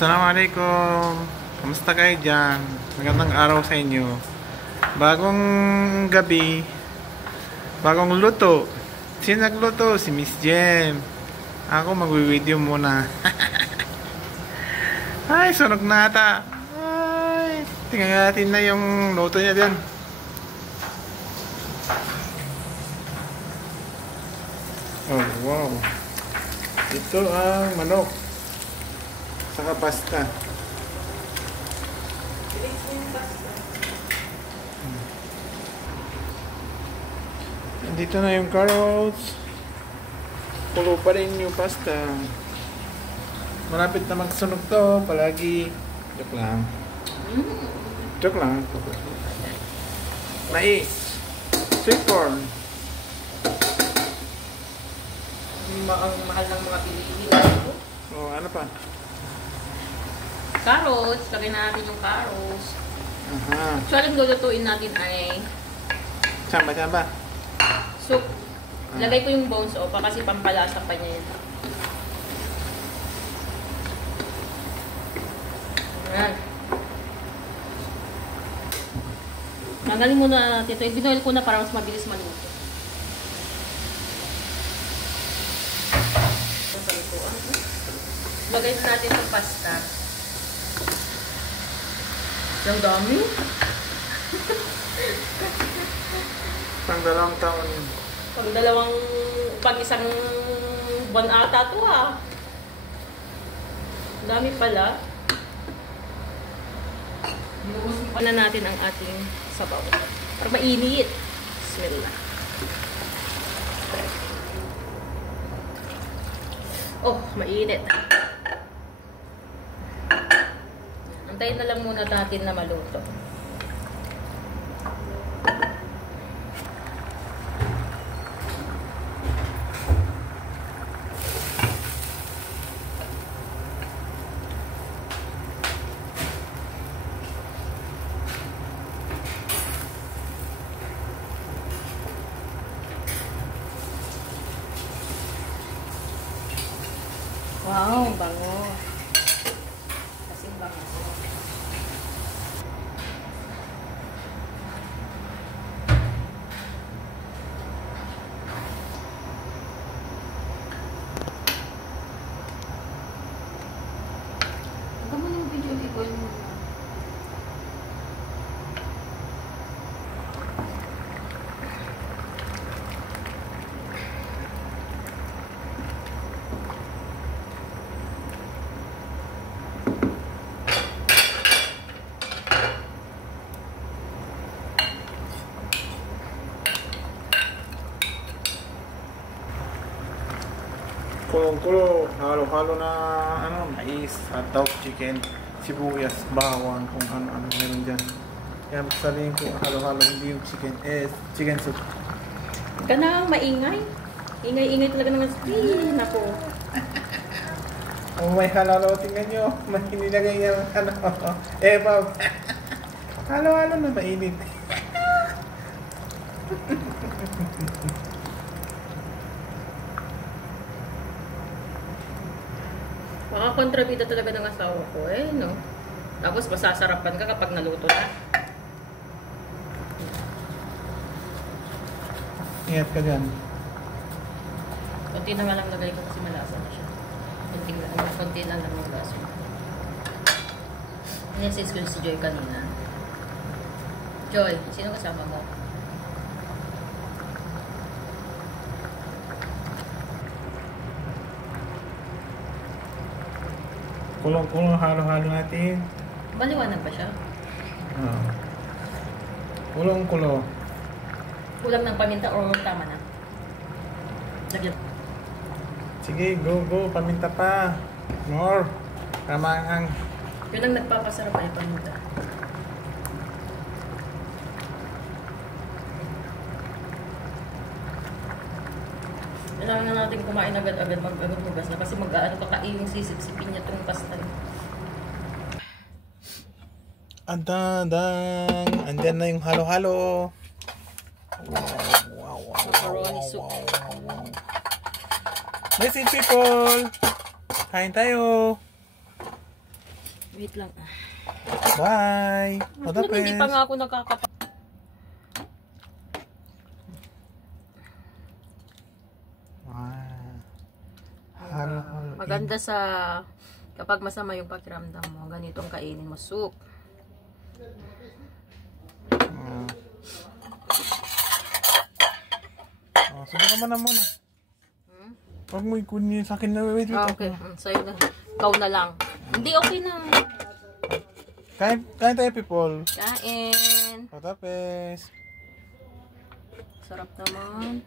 Assalamualaikum. Kamusta kayo dyan? Magandang araw sa inyo. Bagong gabi. Bagong luto. Sino nagluto? Si Miss Jem. Ako magwi-video muna. Ay, sunog na ata. Ay, tingnan natin na yung luto niya dyan. Oh, wow. Ito ang manok. Saka pasta. Dito na yung carrots. Pulo pa rin yung pasta. Malapit na magsunog to. Palagi. Joke lang. Joke lang. Mais. Sweet corn. Ang mahal ng mga Pilipino. Oh, ano pa? Carrots. Lagay natin yung carrots. Aha. So, alam lulutuin natin ay Samba. soup. Lagay ko yung bones pa kasi pampalasa pa niya yun. Ayan. Tanggalin muna natin ito. Binoil ko na para mas mabilis maluto. Lagay natin yung pasta. Ang dami. Pang 2 taon. Pag isang buwan ata ito Dami pala. Binuhusin na natin ang ating sabaw. Para mainit. Bismillah. Oh, mainit. Antayin na lang muna natin na maluto. Wow, bango. Kasing bango. Huwag mo ng video ikaw yung Kulong-kulo, halo-halo na mais, hotdog, chicken, sibuyas, bawang, kung ano-ano meron dyan. Kaya sabihin ko, halo-halo, hindi yung chicken, chicken soup. Huwag ka na maingay. Ingay-ingay talaga naman. Naku. Oh, may halo-halo, tingnan nyo. May nilagay niya, Bob. Halo-halo na mainit. Makakontrabida talaga ng asawa ko no? Tapos masasarapan ka kapag naluto na. Ingat ka dyan. Konti na nga lang lagay ko kasi malasa na siya. Konti lang ng lasa. Niyasis ko si Joy kanina. Joy, sino kasama mo? Kulong-kulong, halo-halo natin. Maliwanag ba siya? Kulong-kulo. Kulang ng paminta o tama na? Lagyan. Sige, go. Paminta pa. More. Tama ang... Yun ang nagpapasarap ay paminta. Kailangan na natin kumain agad-agad mag-hugas na kasi mag-aano kakain yung sisip-sipin niya itong pasta. Andyan na yung halo-halo. Wow. Macaroni soup. Blessed people! Kain tayo! Wait lang. Bye! Ano, hindi pa nga ako nakakapa... Maganda sa kapag masama yung pakiramdam mo, ganitong kainin mo soup. Subukan mo na muna. Huwag mo ikunin sa akin na wait. Okay, sa'yo na. Ikaw na lang. Hindi, okay na. Kain tayo, people. Kain. Patapes. Sarap naman.